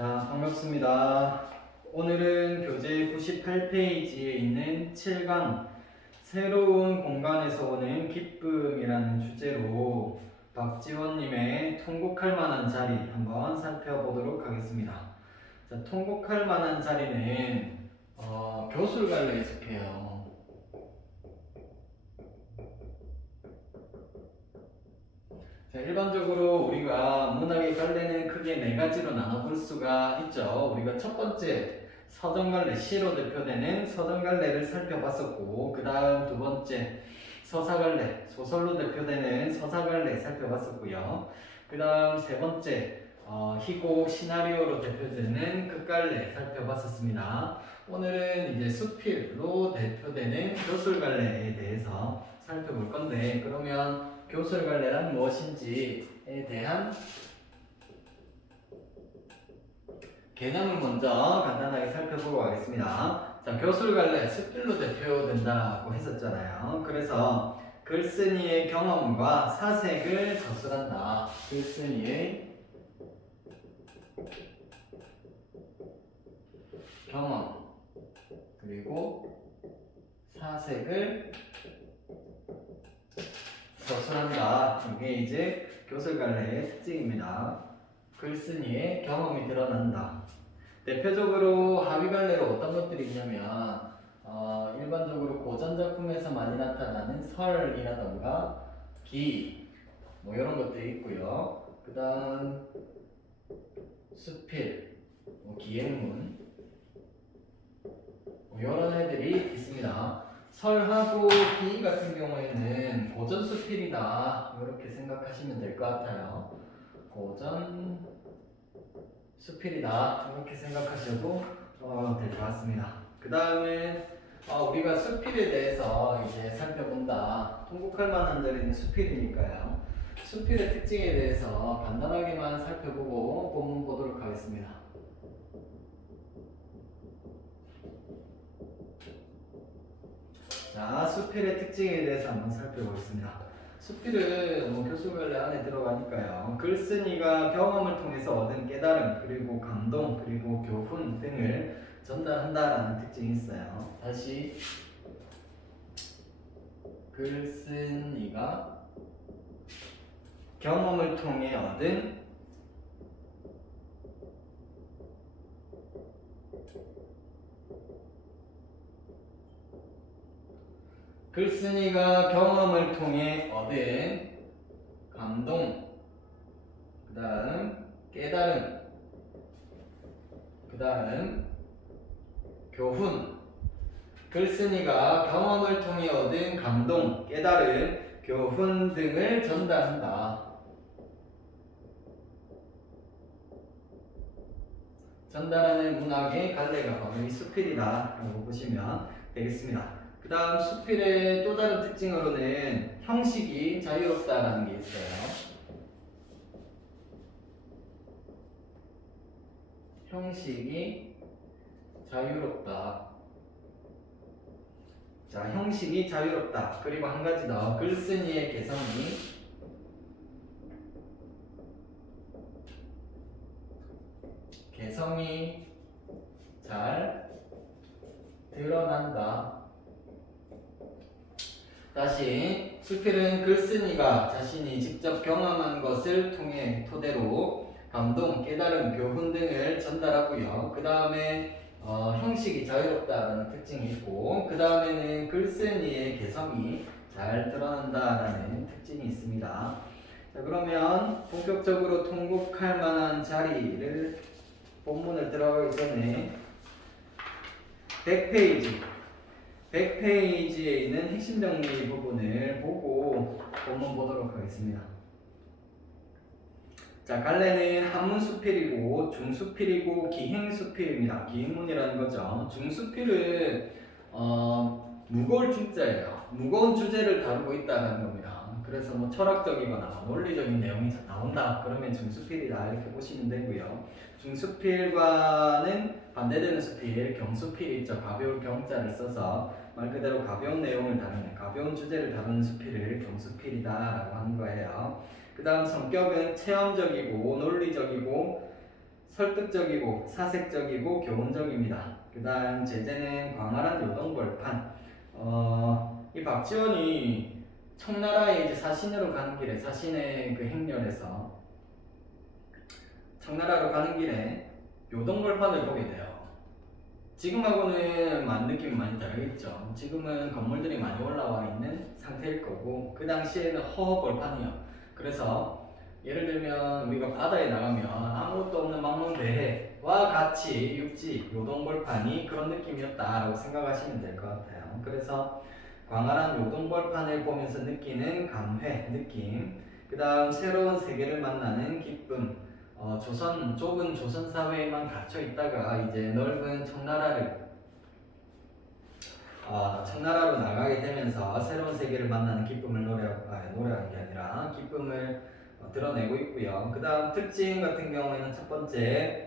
자, 반갑습니다. 오늘은 교재 98페이지에 있는 7강 새로운 공간에서 오는 기쁨이라는 주제로 박지원님의 통곡할 만한 자리 한번 살펴보도록 하겠습니다. 자, 통곡할 만한 자리는 교술관례에 속해요. 자, 일반적으로 우리가 문학의 갈래는 크게 네 가지로 나눠볼 수가 있죠. 우리가 첫 번째 서정갈래, 시로 대표되는 서정갈래를 살펴봤었고, 그 다음 두 번째 서사갈래, 소설로 대표되는 서사갈래 살펴봤었고요. 그 다음 세 번째 희곡, 시나리오로 대표되는 극갈래 살펴봤었습니다. 오늘은 이제 수필로 대표되는 교술갈래에 대해서 살펴볼 건데, 그러면 교술갈래란 무엇인지에 대한 개념을 먼저 간단하게 살펴보고 가겠습니다. 자, 교술갈래 수필로 대표된다고 했었잖아요. 그래서 글쓴이의 경험과 사색을 저술한다. 글쓴이의 경험 그리고 사색을 저술한다. 이게 이제 교술갈래의 특징입니다. 글쓴이의 경험이 드러난다. 대표적으로 하위갈래로 어떤 것들이 있냐면 일반적으로 고전 작품에서 많이 나타나는 설이라던가 기, 뭐 이런 것들이 있고요. 그 다음 수필, 기행문, 뭐 이런 애들이 있습니다. 설하고 기 같은 경우에는 고전 수필이다 이렇게 생각하시면 될 것 같아요. 고전 수필이다 이렇게 생각하셔도 될 것 같습니다. 그 다음에 우리가 수필에 대해서 이제 살펴본다. 통곡할 만한 자리는 수필이니까요. 수필의 특징에 대해서 간단하게만 살펴보고 본문 보도록 하겠습니다. 자, 수필의 특징에 대해서 한번 살펴보겠습니다. 수필은 교술갈래 안에 들어가니까요. 글쓴이가 경험을 통해서 얻은 깨달음, 그리고 감동, 그리고 교훈 등을 전달한다라는 특징이 있어요. 다시 글쓴이가 경험을 통해 얻은 글쓴이가 경험을 통해 얻은 감동, 그 다음 깨달음, 그 다음 교훈. 글쓴이가 경험을 통해 얻은 감동, 깨달음, 교훈 등을 전달한다. 전달하는 문학의 갈래가 바로 이 수필이다 라고 보시면 되겠습니다. 그 다음 수필의 또 다른 특징으로는 형식이 자유롭다라는 게 있어요. 형식이 자유롭다. 자, 형식이 자유롭다. 그리고 한 가지 더, 글쓴이의 개성이 잘 드러난다. 다시 수필은 글쓴이가 자신이 직접 경험한 것을 통해 토대로 감동, 깨달음, 교훈 등을 전달하고요. 그 다음에 형식이 자유롭다라는 특징이 있고, 그 다음에는 글쓴이의 개성이 잘 드러난다라는 특징이 있습니다. 자, 그러면 본격적으로 통곡할 만한 자리를 본문을 들어가기 전에 100페이지에 있는 핵심 정리 부분을 보고 본문 보도록 하겠습니다. 자, 갈래는 한문수필이고 중수필이고 기행수필입니다. 기행문이라는 거죠. 중수필은 무거울 중자예요. 무거운 주제를 다루고 있다는 겁니다. 그래서 뭐 철학적이거나 논리적인 내용이 나온다 그러면 중수필이다 이렇게 보시면 되고요. 중수필과는 반대되는 수필, 경수필이 있죠. 가벼울 경자를 써서 말 그대로 가벼운 내용을 다루는, 가벼운 주제를 다루는 수필을 경수필이다 라고 하는 거예요. 그 다음 성격은 체험적이고 논리적이고 설득적이고 사색적이고 교훈적입니다. 그 다음 제재는 광활한 요동벌판. 이 박지원이 청나라에 이제 사신으로 가는 길에 사신의 그 행렬에서 청나라로 가는 길에 요동벌판을 보게 돼요. 지금하고는 느낌이 많이 다르겠죠. 지금은 건물들이 많이 올라와 있는 상태일 거고 그 당시에는 허허벌판이요. 그래서 예를 들면 우리가 바다에 나가면 아무것도 없는 망망대해와 같이 육지 요동벌판이 그런 느낌이었다라고 생각하시면 될 것 같아요. 그래서 광활한 요동벌판을 보면서 느끼는 감회, 느낌, 그 다음 새로운 세계를 만나는 기쁨, 좁은 조선 사회에만 갇혀 있다가 이제 넓은 청나라로 나가게 되면서 새로운 세계를 만나는 기쁨을 노래하는 게 아니라 기쁨을 드러내고 있고요. 그 다음 특징 같은 경우에는 첫 번째,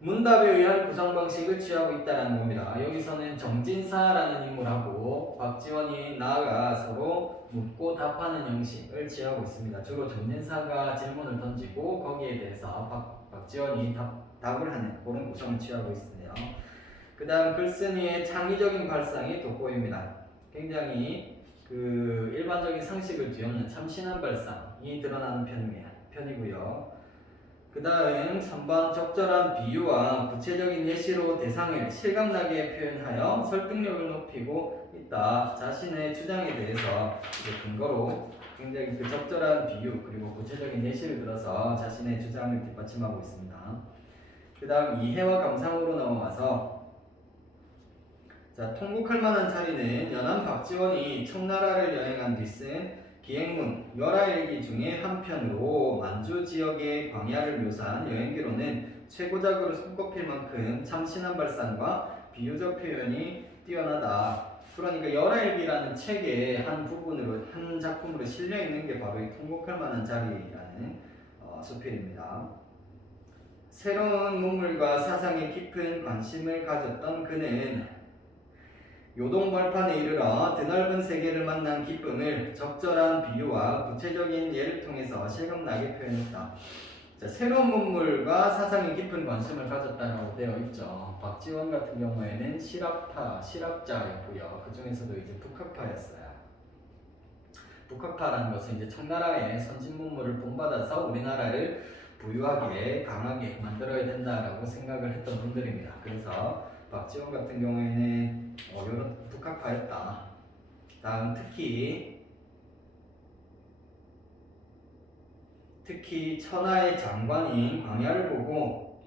문답에 의한 구성 방식을 취하고 있다는 겁니다. 여기서는 정진사라는 인물하고 박지원이 나아가 서로 묻고 답하는 형식을 취하고 있습니다. 주로 정진사가 질문을 던지고 거기에 대해서 박지원이 답을 하는 그런 구성을 취하고 있어요. 그 다음 글쓴이의 창의적인 발상이 돋보입니다. 굉장히 그 일반적인 상식을 뒤엎는 참신한 발상이 드러나는 편이고요. 그 다음 3번 적절한 비유와 구체적인 예시로 대상을 실감나게 표현하여 설득력을 높이고 있다. 자신의 주장에 대해서 근거로 굉장히 그 적절한 비유 그리고 구체적인 예시를 들어서 자신의 주장을 뒷받침하고 있습니다. 그 다음 이해와 감상으로 넘어가서 통곡할 만한 자리는 연암 박지원이 청나라를 여행한 뒤 쓴 기행문 열하일기 중에 한 편으로 만주 지역의 광야를 묘사한 여행기로는 최고작으로 손꼽힐 만큼 참신한 발상과 비유적 표현이 뛰어나다. 그러니까 열하일기라는 책의 한 작품으로 실려 있는 게 바로 이 통곡할 만한 자리라는 수필입니다. 새로운 문물과 사상에 깊은 관심을 가졌던 그는 요동벌판에 이르러 드넓은 세계를 만난 기쁨을 적절한 비유와 구체적인 예를 통해서 실감나게 표현했다. 새로운 문물과 사상에 깊은 관심을 가졌다고 되어 있죠. 박지원 같은 경우에는 실학자였고요. 그 중에서도 이제 북학파였어요. 북학파라는 것은 이제 청나라의 선진 문물을 본받아서 우리나라를 부유하게 강하게 만들어야 된다라고 생각을 했던 분들입니다. 그래서 박지원 같은 경우에는 이런 북학파였다. 다음 특히 천하의 장관인 광야를 보고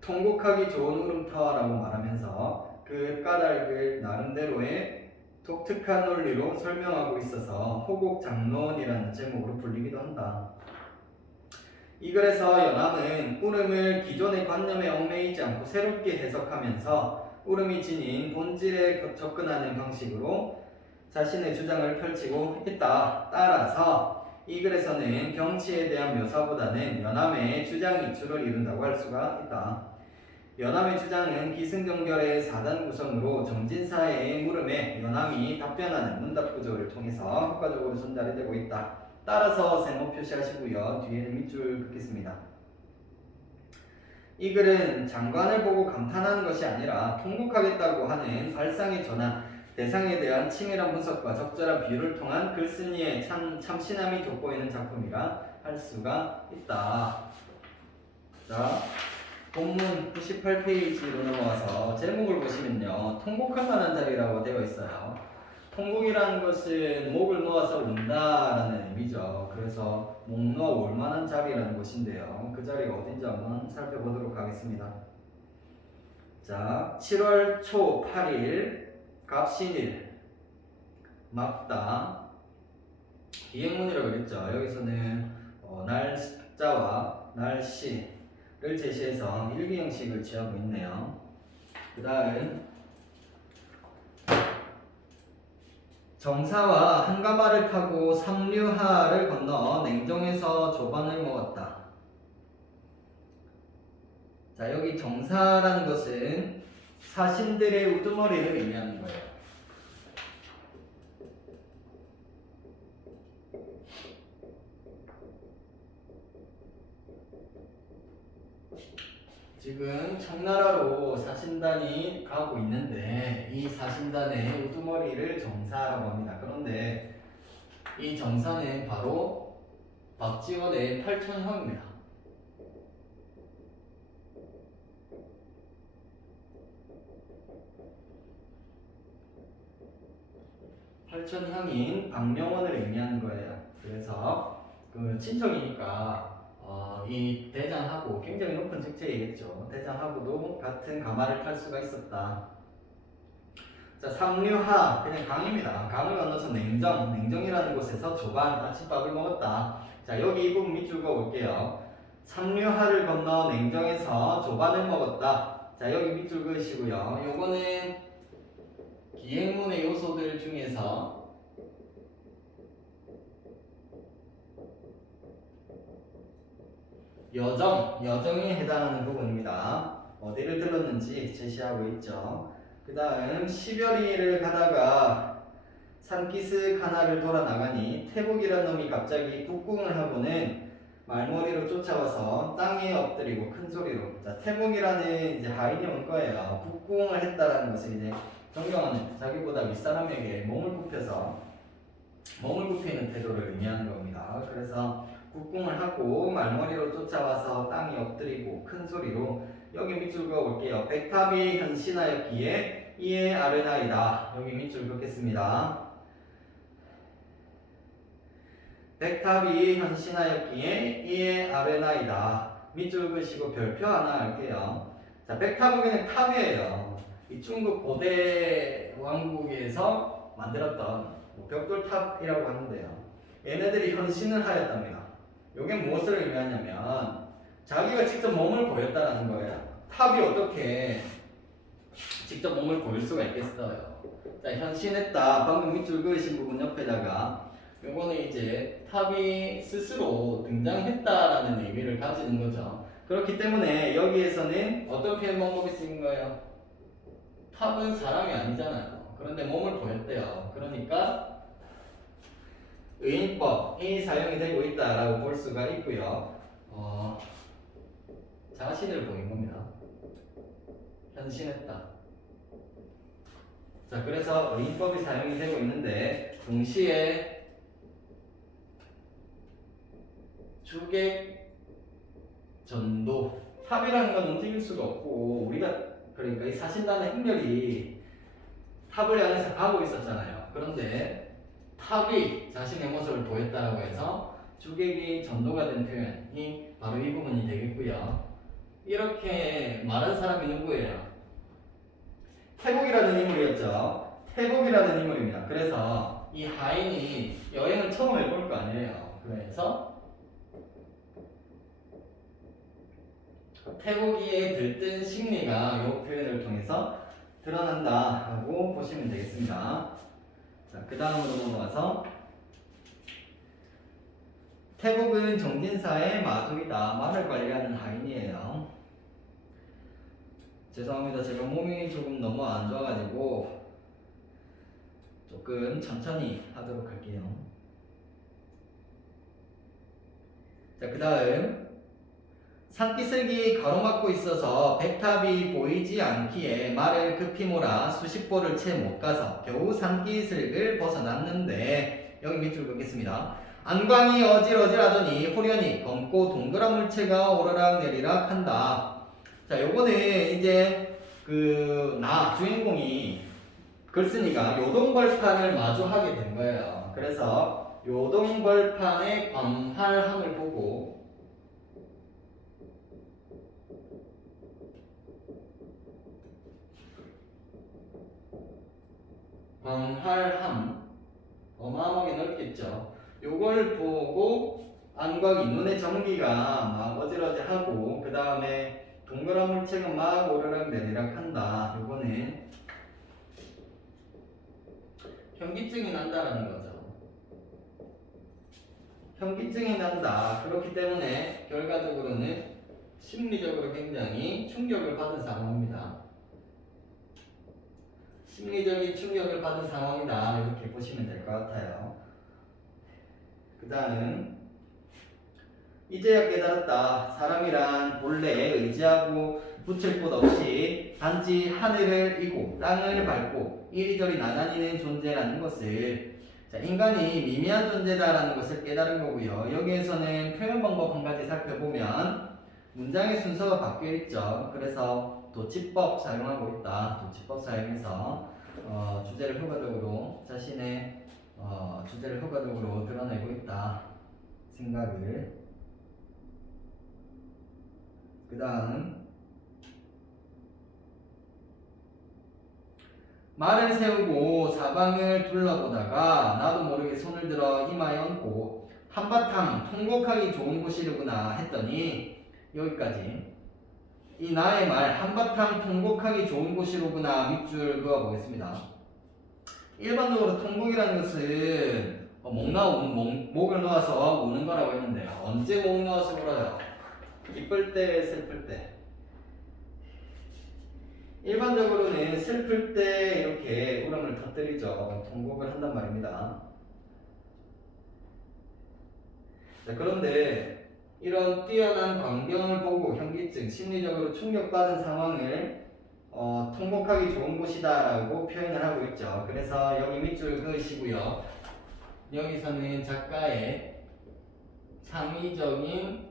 통곡하기 좋은 울음터라고 말하면서 그 까닭을 나름대로의 독특한 논리로 설명하고 있어서 호곡장론이라는 제목으로 불리기도 한다. 이 글에서 연암은 울음을 기존의 관념에 얽매이지 않고 새롭게 해석하면서 울음이 지닌 본질에 접근하는 방식으로 자신의 주장을 펼치고 있다. 따라서 이 글에서는 경치에 대한 묘사보다는 연암의 주장이 주를 이룬다고 할 수가 있다. 연암의 주장은 기승전결의 4단 구성으로 정진사의 물음에 연암이 답변하는 문답 구조를 통해서 효과적으로 전달이 되고 있다. 따라서 세모 표시하시고요. 뒤에는 밑줄 긋겠습니다. 이 글은 장관을 보고 감탄하는 것이 아니라 통곡하겠다고 하는 발상의 전환, 대상에 대한 치밀한 분석과 적절한 비유를 통한 글쓴이의 참신함이 돋보이는 작품이라 할 수가 있다. 자, 본문 98페이지로 넘어와서 제목을 보시면요. 통곡할 만한 자리라고 되어 있어요. 통곡이라는 것은 목을 놓아서 운다라는 의미죠. 그래서 목 놓아 올 만한 자리라는 것인데요. 그 자리가 어딘지 한번 살펴보도록 하겠습니다. 자, 7월 초 8일 갑신일 막다 기행문이라고 그랬죠. 여기서는 날짜와 날씨를 제시해서 일기 형식을 취하고 있네요. 그 다음 정사와 한가마를 타고 삼류하를 건너 냉정에서 조반을 먹었다. 자, 여기 정사라는 것은 사신들의 우두머리를 의미하는 거예요. 지금 청나라로 사신단이 가고 있는데 이 사신단의 우두머리를 정사라고 합니다. 그런데 이 정사는 바로 박지원의 팔촌형입니다. 팔촌형인 박명원을 의미하는 거예요. 그래서 그 친척이니까 이 대장하고 굉장히 높은 직책이겠죠. 대장하고도 같은 가마를 탈 수가 있었다. 자, 삼류하 그냥 강입니다. 강을 건너서 냉정이라는 곳에서 조반 아침밥을 먹었다. 자, 여기 이 부분 밑줄 그어볼게요. 삼류하를 건너 냉정에서 조반을 먹었다. 자, 여기 밑줄 그으시고요. 요거는 기행문의 요소들 중에서 여정에 해당하는 부분입니다. 어디를 들렀는지 제시하고 있죠. 그 다음 10여리를 가다가 산기슭 하나를 돌아 나가니 태복이란 놈이 갑자기 국궁을 하고는 말머리로 쫓아와서 땅에 엎드리고 큰 소리로. 자, 태복이라는 이제 하인이 올 거예요. 국궁을 했다라는 것을 이제 존경하는 자기보다 윗사람에게 몸을 굽히는 태도를 의미하는 겁니다. 그래서 국궁을 하고 말머리로 쫓아와서 땅에 엎드리고 큰 소리로. 여기 밑줄 그어볼게요. 백탑이 현신하였기에 이에 아르나이다. 여기 밑줄 긋겠습니다. 백탑이 현신하였기에 이에 아르나이다. 밑줄 그으시고 별표 하나 할게요. 자, 백탑은 탑이에요. 이 중국 고대 왕국에서 만들었던 벽돌탑이라고 하는데요. 얘네들이 현신을 하였답니다. 이게 무엇을 의미하냐면 자기가 직접 몸을 보였다는 거예요. 탑이 어떻게 직접 몸을 보일 수가 있겠어요. 자, 현신했다. 방금 밑줄 그으신 부분 옆에다가 요거는 이제 탑이 스스로 등장했다라는 의미를 가지는 거죠. 그렇기 때문에 여기에서는 어떤 표현 방법이 쓰인 거예요? 탑은 사람이 아니잖아요. 그런데 몸을 보였대요. 그러니까 의인법이 사용이 되고 있다라고 볼 수가 있고요. 자신을 보인 겁니다. 현신했다. 자, 그래서 의인법이 사용이 되고 있는데 동시에 주객 전도 탑이라는 건 움직일 수가 없고 우리가 그러니까 이 사신단의 행렬이 탑을 향해서 가고 있었잖아요. 그런데 탑이 자신의 모습을 보였다라고 해서 주객이 전도가 된 표현이 바로 이 부분이 되겠고요. 이렇게 말한 사람이 누구예요? 태복이라는 인물이었죠. 태복이라는 인물입니다. 그래서 이 하인이 여행을 처음 해볼 거 아니에요. 그래서 태복이의 들뜬 심리가 이 표현을 통해서 드러난다라고 보시면 되겠습니다. 자, 그 다음으로 넘어가서 태복은 정진사의 마술이다. 말을 관리하는 하인이에요. 죄송합니다. 제가 몸이 조금 너무 안 좋아가지고 조금 천천히 하도록 할게요. 자, 그 다음 산기슭이 가로막고 있어서 백탑이 보이지 않기에 말을 급히 몰아 수십 보를 채 못 가서 겨우 산기슭을 벗어났는데 여기 밑줄 긋겠습니다. 안광이 어질어질하더니 호련히 검고 동그란 물체가 오르락 내리락 한다. 자, 요거는 이제 주인공이 글쓴이가 요동벌판을 마주하게 된 거예요. 그래서 요동벌판의 광활함을 보고 광활함 어마어마하게 넓겠죠. 요걸 보고 안광이 눈의 전기가 막 어질어질하고 그 다음에 동그란 물체가 막 오르락 내리락 한다. 요거는 현기증이 난다라는 거죠. 현기증이 난다. 그렇기 때문에 결과적으로는 심리적으로 굉장히 충격을 받은 상황입니다. 심리적인 충격을 받은 상황이다. 이렇게 보시면 될 것 같아요. 그 다음 이제야 깨달았다. 사람이란 본래 의지하고 붙일 곳 없이 단지 하늘을 이고 땅을 밟고 이리저리 나다니는 존재라는 것을 자, 인간이 미미한 존재다라는 것을 깨달은 거고요. 여기에서는 표현 방법 한 가지 살펴보면 문장의 순서가 바뀌어 있죠. 그래서 도치법 사용하고 있다. 도치법 사용해서 주제를 효과적으로 자신의 주제를 효과적으로 드러내고 있다. 생각을. 그 다음 말을 세우고 사방을 둘러보다가 나도 모르게 손을 들어 이마에 얹고 한바탕 통곡하기 좋은 곳이로구나 했더니 여기까지 이 나의 말 한바탕 통곡하기 좋은 곳이로구나 밑줄 그어보겠습니다. 일반적으로 통곡이라는 것은 목을 놓아서 우는 거라고 했는데요. 언제 목 놓아서 울어요? 기쁠 때, 슬플 때. 일반적으로는 슬플 때 이렇게 울음을 터뜨리죠. 통곡을 한단 말입니다. 자, 그런데 이런 뛰어난 광경을 보고 현기증, 심리적으로 충격받은 상황을 통곡하기 좋은 곳이다 라고 표현을 하고 있죠. 그래서 여기 밑줄 그으시고요. 여기서는 작가의 창의적인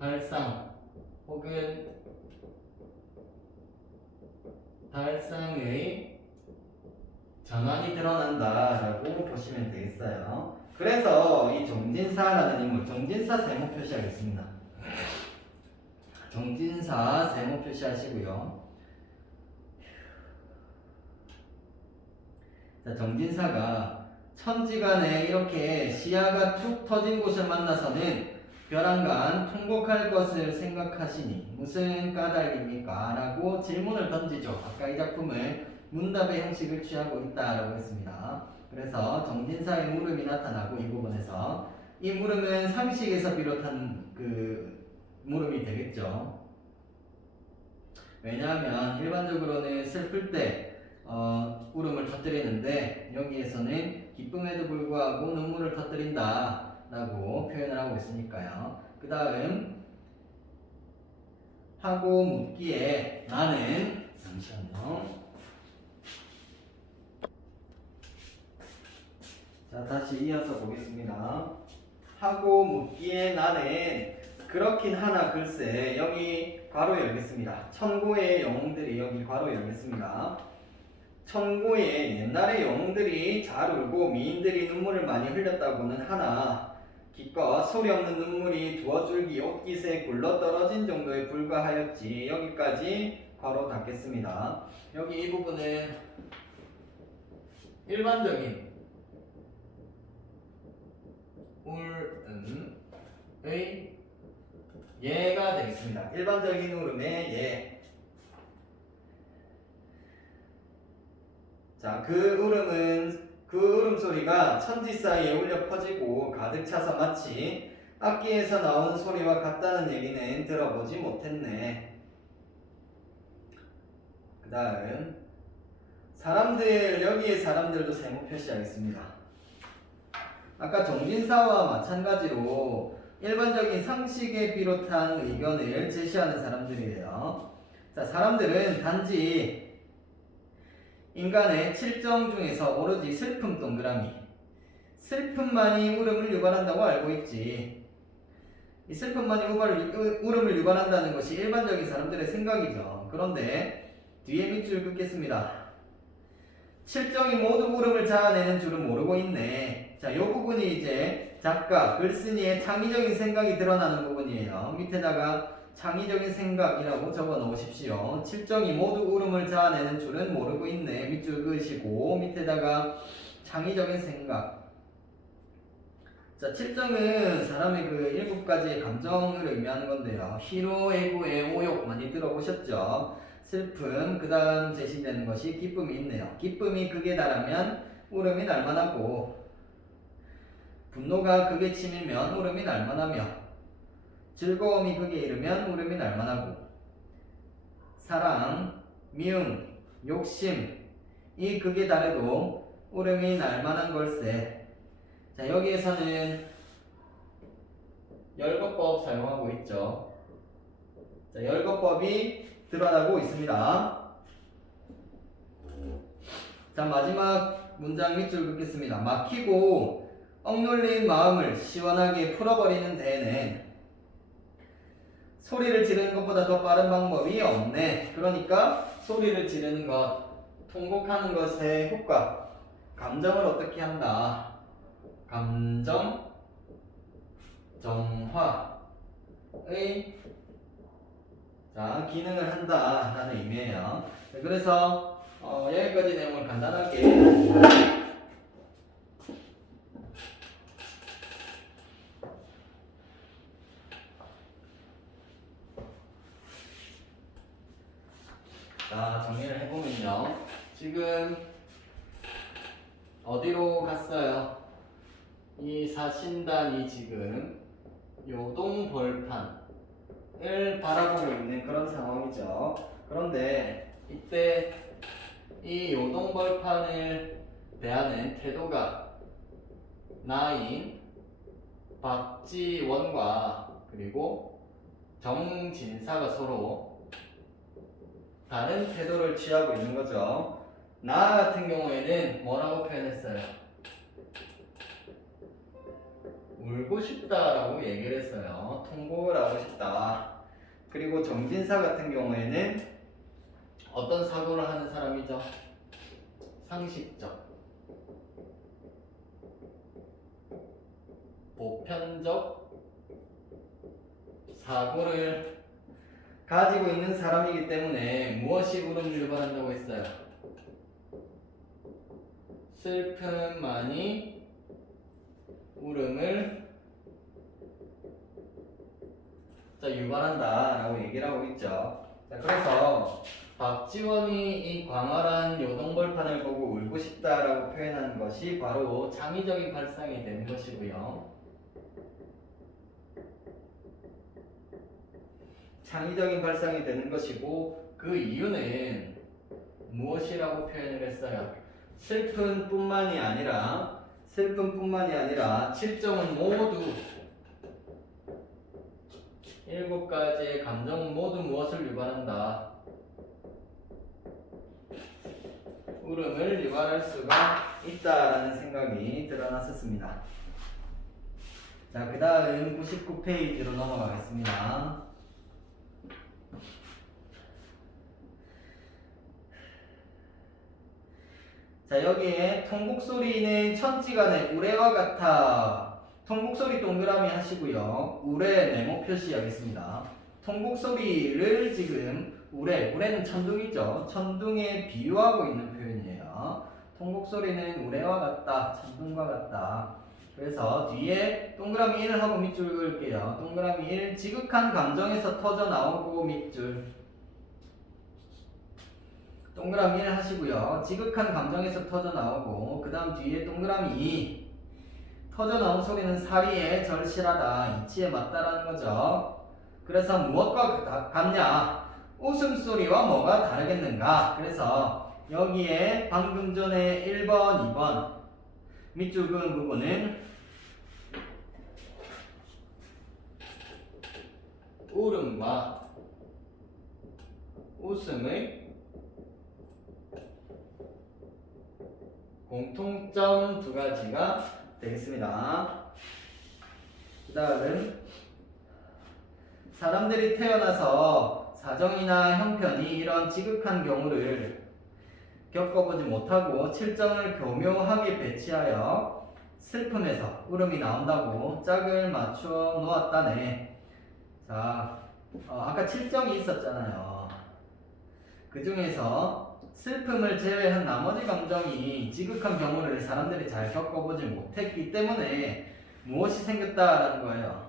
발상 혹은 발상의 전환이 드러난다 라고 보시면 되겠어요. 그래서 이 정진사라는 인물, 정진사 세모 표시하겠습니다. 정진사 세모 표시하시고요. 자, 정진사가 천지간에 이렇게 시야가 툭 터진 곳을 만나서는 벼랑간 통곡할 것을 생각하시니 무슨 까닭입니까? 라고 질문을 던지죠. 아까 이 작품을 문답의 형식을 취하고 있다라고 했습니다. 그래서 정진사의 물음이 나타나고 이 부분에서 이 물음은 상식에서 비롯한 그 물음이 되겠죠. 왜냐하면 일반적으로는 슬플 때 울음을 터뜨리는데 여기에서는 기쁨에도 불구하고 눈물을 터뜨린다 라고 표현을 하고 있으니까요. 그 다음 하고 묻기에 나는 잠시만요. 자, 다시 이어서 보겠습니다. 하고 묻기에 나는 그렇긴 하나 글쎄 여기 괄호 열겠습니다. 천고의 영웅들이 여기 괄호 열겠습니다. 천고에 옛날의 영웅들이 잘 울고 미인들이 눈물을 많이 흘렸다고는 하나 기껏 소리 없는 눈물이 두어 줄기 옷깃에 굴러떨어진 정도에 불과하였지. 여기까지 괄호 닫겠습니다. 여기 이 부분은 일반적인 울음의 예가 되겠습니다. 일반적인 울음의 예. 자, 그 울음소리가 천지 사이에 울려 퍼지고 가득 차서 마치 악기에서 나오는 소리와 같다는 얘기는 들어보지 못했네. 그 다음 사람들, 여기에 사람들도 세모 표시하겠습니다. 아까 정진사와 마찬가지로 일반적인 상식에 비롯한 의견을 제시하는 사람들이에요. 자, 사람들은 단지 인간의 칠정 중에서 오로지 슬픔 동그라미, 슬픔만이 울음을 유발한다고 알고 있지. 이 슬픔만이 울음을 유발한다는 것이 일반적인 사람들의 생각이죠. 그런데 뒤에 밑줄 긋겠습니다. 칠정이 모두 울음을 자아내는 줄은 모르고 있네. 자, 이 부분이 이제 작가, 글쓴이의 창의적인 생각이 드러나는 부분이에요. 밑에다가 창의적인 생각이라고 적어 놓으십시오. 칠정이 모두 울음을 자아내는 줄은 모르고 있네. 밑줄 그으시고 밑에다가 창의적인 생각. 자, 칠정은 사람의 그 7가지의 감정을 의미하는 건데요. 희로, 애구, 오욕 많이 들어보셨죠? 슬픔, 그 다음 제시되는 것이 기쁨이 있네요. 기쁨이 극에 달하면 울음이 날만하고 분노가 극에 치밀면 울음이 날만하며 즐거움이 극에 이르면 울음이 날만하고 사랑, 미움, 욕심 이 극에 달해도 울음이 날만한 걸세. 자, 여기에서는 열거법 사용하고 있죠. 자, 열거법이 드러나고 있습니다. 자, 마지막 문장 밑줄 긋겠습니다. 막히고 억눌린 마음을 시원하게 풀어버리는 데에는 소리를 지르는 것보다 더 빠른 방법이 없네. 그러니까 소리를 지르는 것, 통곡하는 것의 효과, 감정을 어떻게 한다? 감정 정화의 기능을 한다라는 의미예요. 그래서 여기까지 내용을 간단하게 정리를 해보면요. 지금 어디로 갔어요? 이 사신단이 지금 요동벌판을 바라보고 있는 그런 상황이죠. 그런데 이때 이 요동벌판을 대하는 태도가 나인 박지원과 그리고 정진사가 서로 다른 태도를 취하고 있는 거죠. 나 같은 경우에는 뭐라고 표현했어요? 울고 싶다라고 얘기를 했어요. 통곡을 하고 싶다. 그리고 정진사 같은 경우에는 어떤 사고를 하는 사람이죠? 상식적, 보편적 사고를 가지고 있는 사람이기 때문에 무엇이 울음을 유발한다고 했어요? 슬픔만이 울음을 유발한다 라고 얘기를 하고 있죠. 그래서 박지원이 이 광활한 요동벌판을 보고 울고 싶다라고 표현하는 것이 바로 창의적인 발상이 되는 것이고요. 창의적인 발상이 되는 것이고, 그 이유는 무엇이라고 표현을 했어요? 슬픔뿐만이 아니라 7점은 모두 7가지의 감정은 모두 무엇을 유발한다? 울음을 유발할 수가 있다라는 생각이 드러났었습니다. 자, 그 다음 99페이지로 넘어가겠습니다. 자, 여기에 통곡소리는 천지간의 우레와 같아. 통곡소리 동그라미 하시고요. 우레 네모 표시하겠습니다. 통곡소리를 지금 우레는 천둥이죠. 천둥에 비유하고 있는 표현이에요. 통곡소리는 우레와 같다. 천둥과 같다. 그래서 뒤에 동그라미 1 하고 밑줄 그을게요. 동그라미 1, 지극한 감정에서 터져 나오고 밑줄. 동그라미 1 하시고요. 지극한 감정에서 터져 나오고, 그 다음 뒤에 동그라미 2. 터져 나온 소리는 사리에 절실하다. 이치에 맞다라는 거죠. 그래서 무엇과 같냐? 웃음소리와 뭐가 다르겠는가? 그래서 여기에 방금 전에 1번, 2번 밑줄 그은 부분은 울음과 웃음의 공통점 2가지가 되겠습니다. 그 다음은 사람들이 태어나서 사정이나 형편이 이런 지극한 경우를 겪어보지 못하고 칠정을 교묘하게 배치하여 슬픔에서 울음이 나온다고 짝을 맞추어 놓았다네. 자, 아까 칠정이 있었잖아요. 그 중에서 슬픔을 제외한 나머지 감정이 지극한 경우를 사람들이 잘 겪어보지 못했기 때문에 무엇이 생겼다라는 거예요?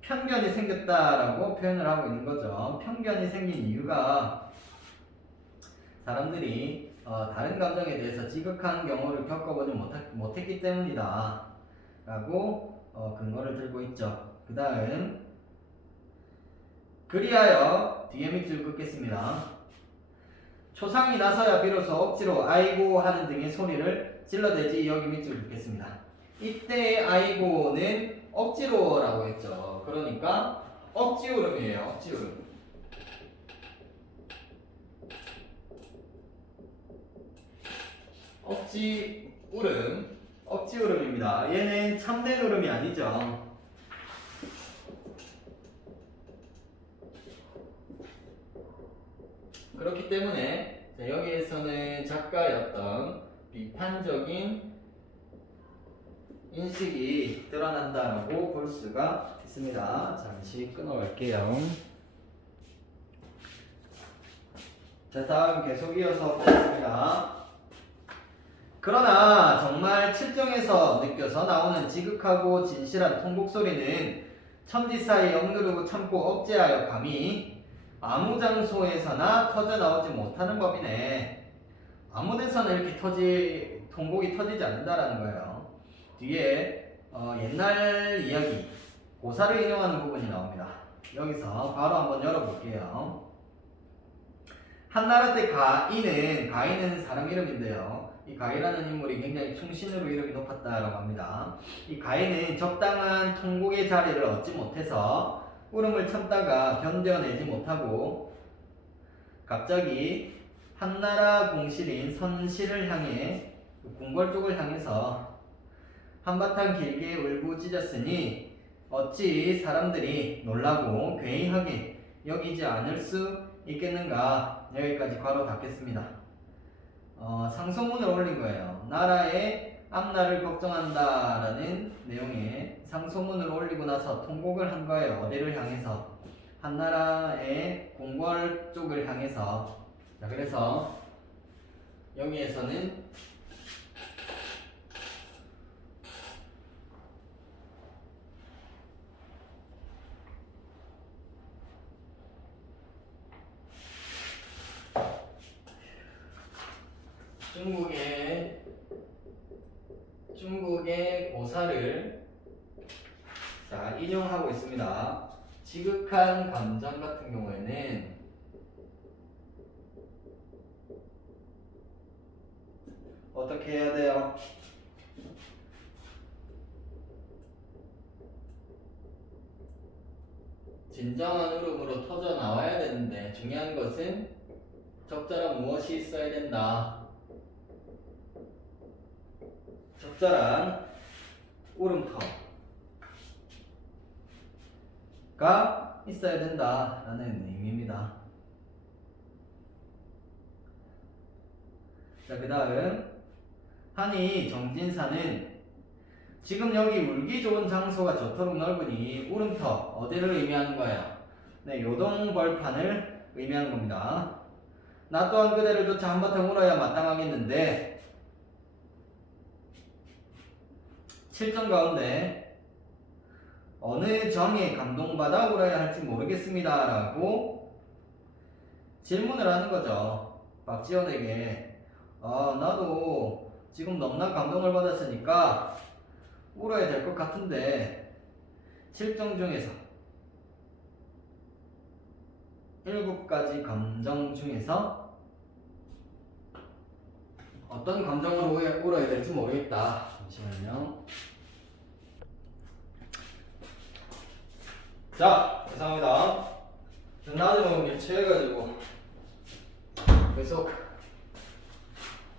편견이 생겼다라고 표현을 하고 있는 거죠. 편견이 생긴 이유가 사람들이 다른 감정에 대해서 지극한 경우를 겪어보지 못했기 때문이다 라고 근거를 들고 있죠. 그 다음 그리하여 뒤에 밑줄 긋겠습니다. 초상이 나서야 비로소 억지로 아이고 하는 등의 소리를 질러대지. 여기 밑줄 긋겠습니다. 이때의 아이고는 억지로라고 했죠. 그러니까 억지 울음이에요. 억지 울음. 억지 울음. 억지 울음입니다. 얘는 참된 울음이 아니죠. 그렇기 때문에 여기에서는 작가의 어떤 비판적인 인식이 드러난다라고 볼 수가 있습니다. 잠시 끊어갈게요. 자, 다음 계속 이어서 보겠습니다. 그러나 정말 칠정에서 느껴서 나오는 지극하고 진실한 통곡소리는 천지사에 억누르고 참고 억제하여 감히 아무 장소에서나 터져 나오지 못하는 법이네. 아무 데서나 이렇게 통곡이 터지지 않는다라는 거예요. 뒤에 옛날 이야기 고사를 인용하는 부분이 나옵니다. 여기서 바로 한번 열어볼게요. 한나라 때 가인은 사람 이름인데요. 이 가인이라는 인물이 굉장히 충신으로 이름이 높았다라고 합니다. 이 가인은 적당한 통곡의 자리를 얻지 못해서 울음을 참다가 견뎌내지 못하고 갑자기 한나라 공실인 선실을 향해 궁궐 쪽을 향해서 한바탕 길게 울부짖었으니 어찌 사람들이 놀라고 괴이하게 여기지 않을 수 있겠는가. 여기까지 괄호 닫겠습니다. 상소문을 올린 거예요. 나라의 앞날을 걱정한다라는 내용의 상소문을 올리고 나서 통곡을 한 거예요. 어디를 향해서? 한나라의 궁궐 쪽을 향해서. 자, 그래서 여기에서는 중국의 고사를 인용하고 있습니다. 지극한 감정 같은 경우에는 어떻게 해야 돼요? 진정한 울음으로 터져 나와야 되는데 중요한 것은 적절한 무엇이 있어야 된다. 적절한 울음터가 있어야 된다라는 의미입니다. 자, 그 다음 하니 정진사는 지금 여기 울기 좋은 장소가 저토록 넓으니 울음터 어디를 의미하는 거예요? 네, 요동벌판을 의미하는 겁니다. 나 또한 그대를 쫓아 한바탕 울어야 마땅하겠는데 칠정 가운데 어느 정에 감동받아 울어야 할지 모르겠습니다 라고 질문을 하는 거죠. 박지원에게 나도 지금 너무나 감동을 받았으니까 울어야 될 것 같은데 7정 중에서 7가지 감정 중에서 어떤 감정으로 울어야 될지 모르겠다. 잠시만요. 자, 죄송합니다. 낮에 먹은 게 취해가지고 계속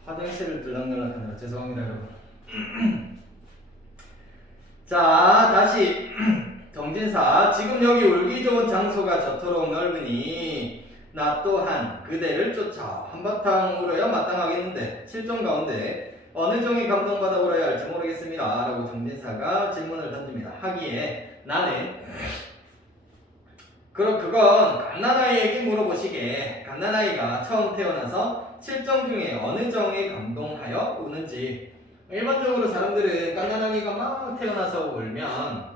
화장실을 들락날락하느라 죄송합니다, 여러분. 자, 다시 정진사. 지금 여기 울기 좋은 장소가 저토록 넓으니 나 또한 그대를 쫓아 한바탕 울어야 마땅하겠는데 7종 가운데 어느 종이 감동받아 울어야 할지 모르겠습니다 라고 정진사가 질문을 던집니다. 하기에 나는 그건 갓난아이에게 물어보시게. 갓난아이가 처음 태어나서 7정 중에 어느 정에 감동하여 우는지. 일반적으로 사람들은 갓난아기가 막 태어나서 울면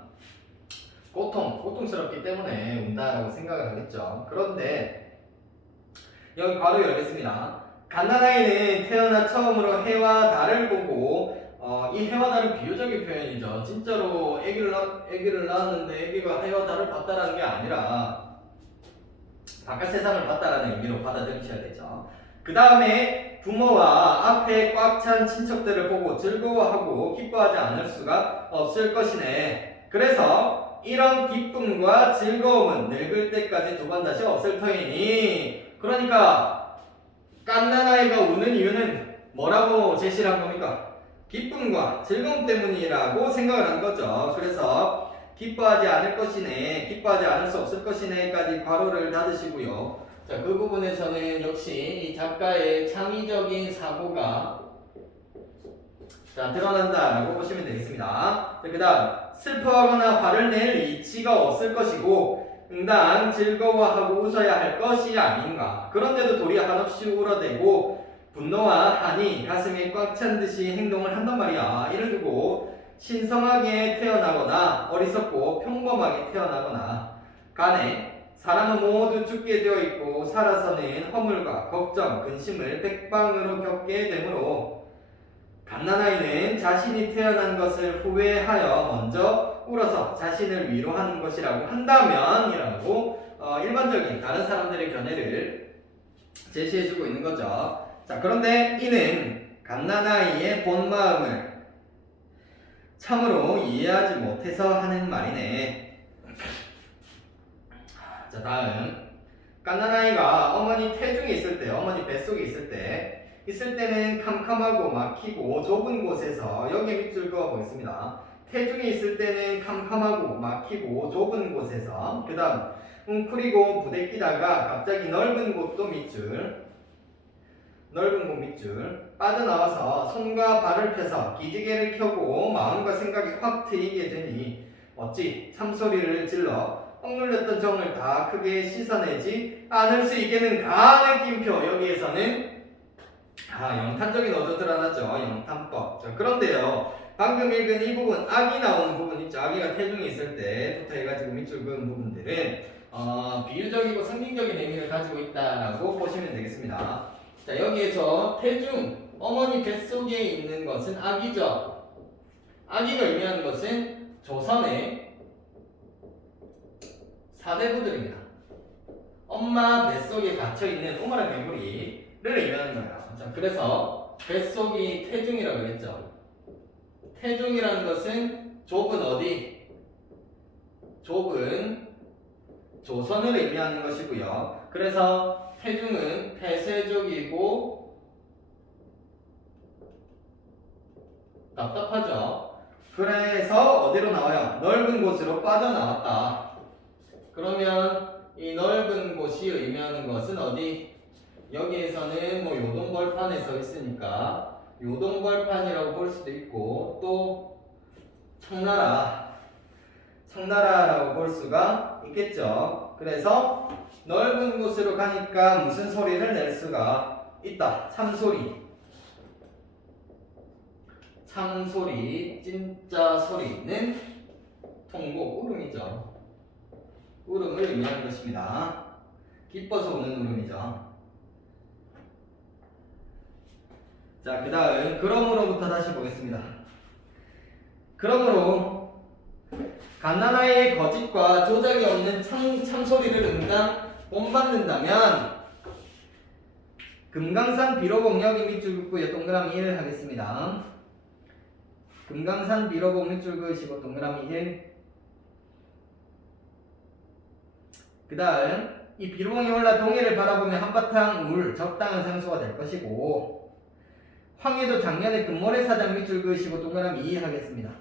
고통스럽기 때문에 운다라고 생각을 하겠죠. 그런데 여기 괄호 열겠습니다. 갓난아이는 태어나 처음으로 해와 달을 보고 이 해와 달은 비유적인 표현이죠. 진짜로 아기를 낳았는데 아기가 해와 달을 봤다라는 게 아니라 바깥 세상을 봤다라는 의미로 받아들이셔야 되죠. 그 다음에 부모와 앞에 꽉 찬 친척들을 보고 즐거워하고 기뻐하지 않을 수가 없을 것이네. 그래서 이런 기쁨과 즐거움은 늙을 때까지 두 번 다시 없을 터이니. 그러니까 갓난아이가 우는 이유는 뭐라고 제시를 한 겁니까? 기쁨과 즐거움 때문이라고 생각을 한 거죠. 그래서 기뻐하지 않을 것이네, 기뻐하지 않을 수 없을 것이네까지 괄호를 닫으시고요. 자, 그 부분에서는 역시 이 작가의 창의적인 사고가 드러난다라고 보시면 되겠습니다. 그 다음, 슬퍼하거나 화를 낼 이치가 없을 것이고 응당 즐거워하고 웃어야 할 것이 아닌가. 그런데도 도리 한없이 울어대고 분노와 한이 가슴에 꽉 찬 듯이 행동을 한단 말이야. 이를 두고 신성하게 태어나거나 어리석고 평범하게 태어나거나 간에 사람은 모두 죽게 되어 있고 살아서는 허물과 걱정, 근심을 백방으로 겪게 되므로 갓난아이는 자신이 태어난 것을 후회하여 먼저 울어서 자신을 위로하는 것이라고 한다면 이라고 일반적인 다른 사람들의 견해를 제시해주고 있는 거죠. 자, 그런데 이는 갓난아이의 본 마음을 참으로 이해하지 못해서 하는 말이네. 자, 다음, 갓난아이가 어머니 태중에 있을 때, 어머니 뱃속에 있을 때는 캄캄하고 막히고 좁은 곳에서, 여기에 밑줄 그어보겠습니다. 태중에 있을 때는 캄캄하고 막히고 좁은 곳에서, 그 다음 웅크리고 부대끼다가 갑자기 넓은 곳도 밑줄, 넓은 곳 밑줄 빠져나와서 손과 발을 펴서 기지개를 켜고 마음과 생각이 확 트이게 되니 어찌 참소리를 질러 억눌렸던 정을 다 크게 씻어내지 않을 수 있겠는가. 느낌표. 여기에서는 영탄적인 어조 드러났죠. 영탄법. 자, 그런데요, 방금 읽은 이 부분, 악이 나오는 부분 있죠. 아기가 태중에 있을 때부터 해가지고 밑줄 그은 부분들은 비유적이고 상징적인 의미를 가지고 있다라고 보시면 되겠습니다. 자, 여기에서 태중, 어머니 뱃속에 있는 것은 아기죠. 아기가 의미하는 것은 조선의 사대부들입니다. 엄마 뱃속에 갇혀있는 오마랑 괴물이를 의미하는 거예요. 자, 그래서 뱃속이 태중이라고 그랬죠. 태중이라는 것은 좁은 어디? 좁은 조선을 의미하는 것이고요. 그래서 태중은 폐쇄적이고 답답하죠. 그래서 어디로 나와요? 넓은 곳으로 빠져나왔다. 그러면 이 넓은 곳이 의미하는 것은 어디? 여기에서는 뭐 요동벌판에 서 있으니까 요동벌판이라고 볼 수도 있고, 또 청나라라고 볼 수가 있겠죠. 그래서 넓은 곳으로 가니까 무슨 소리를 낼 수가 있다. 참소리, 진짜 소리는 통곡, 울음이죠. 울음을 의미하는 것입니다. 기뻐서 우는 울음이죠. 자, 그 다음 그러므로부터 다시 보겠습니다. 그러므로 갓난아이의 거짓과 조작이 없는 참소리를 응당 본받는다면 금강산 비로봉, 여기 밑줄 긋고요. 동그라미 1 하겠습니다. 금강산 비로봉 밑줄 그으시고 동그라미 1. 그 다음 이 비로봉이 올라 동해를 바라보면 한바탕 울, 적당한 장소가 될 것이고, 황해도 작년에 금모래사장 밑줄 그으시고 동그라미 2 하겠습니다.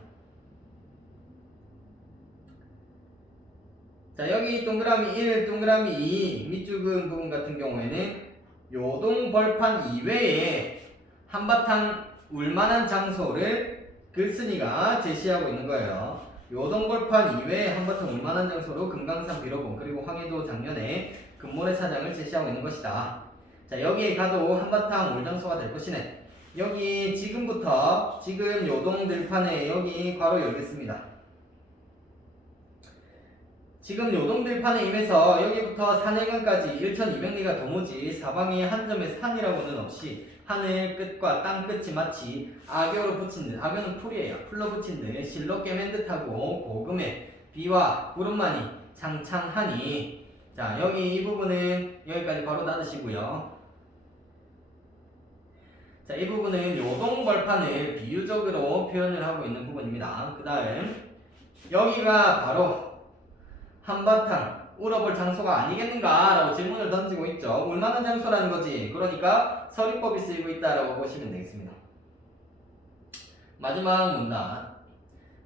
자, 여기 동그라미 1, 동그라미 2 밑줄 그은 부분 같은 경우에는 요동벌판 이외에 한바탕 울만한 장소를 글쓴이가 제시하고 있는 거예요. 요동벌판 이외에 한바탕 울만한 장소로 금강산 비로봉, 그리고 황해도 작년에 금모래사장을 제시하고 있는 것이다. 자, 여기에 가도 한바탕 울장소가 될 것이네. 여기 지금부터, 지금 요동들판에 여기 괄호 열겠습니다. 지금 요동들판에 임해서 여기부터 산해관까지 1200리가 도무지 사방에 한 점의 산이라고는 없이 하늘 끝과 땅 끝이 마치 악교로 붙인 듯, 악교는 풀이에요. 풀로 붙인 듯 실로 꿰맨 듯하고 고금에 비와 구름만이 창창하니. 자, 여기 이 부분은 여기까지 바로 닫으시고요. 자, 이 부분은 요동벌판을 비유적으로 표현을 하고 있는 부분입니다. 그 다음 여기가 바로 한바탕 울어볼 장소가 아니겠는가라고 질문을 던지고 있죠. 울만한 장소라는 거지. 그러니까 서리법이 쓰이고 있다라고 보시면 되겠습니다. 마지막 문단.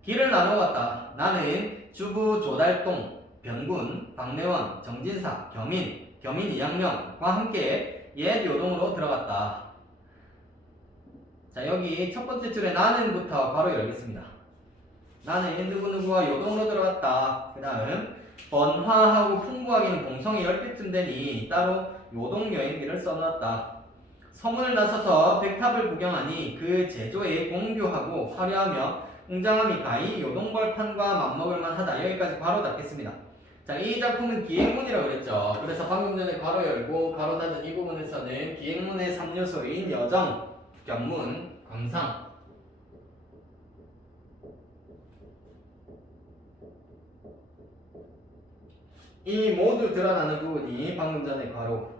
길을 나눠갔다. 나는 주부 조달동, 병군, 박래원, 정진사, 겸인 2학년과 함께 옛 요동으로 들어갔다. 자, 여기 첫 번째 줄에 나는부터 바로 열겠습니다. 나는 누구누구와 요동으로 들어갔다. 그 다음 번화하고 풍부하기는 봉성이 10배쯤 되니 따로 요동 여행기를 써놓았다. 성문을 나서서 백탑을 구경하니 그 제조에 공교하고 화려하며 웅장함이 가히 요동벌판과 맞먹을 만하다. 여기까지 바로 닫겠습니다. 자, 이 작품은 기행문이라고 그랬죠. 그래서 방금 전에 괄호 열고 괄호 닫은 이 부분에서는 기행문의 3요소인 여정, 견문, 광상, 이 모두 드러나는 부분이 방금 전에 괄호,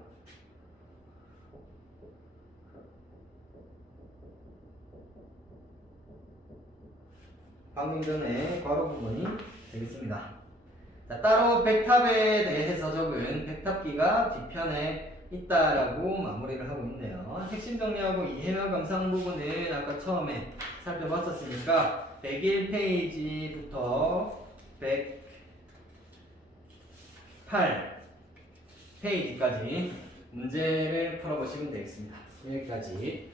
방금 전에 괄호 부분이 되겠습니다. 자, 따로 백탑에 대해서 적은 백탑기가 뒤편에 있다라고 마무리를 하고 있네요. 핵심 정리하고 이해와 감상 부분은 아까 처음에 살펴봤었으니까 101페이지부터 108페이지까지 문제를 풀어보시면 되겠습니다. 여기까지.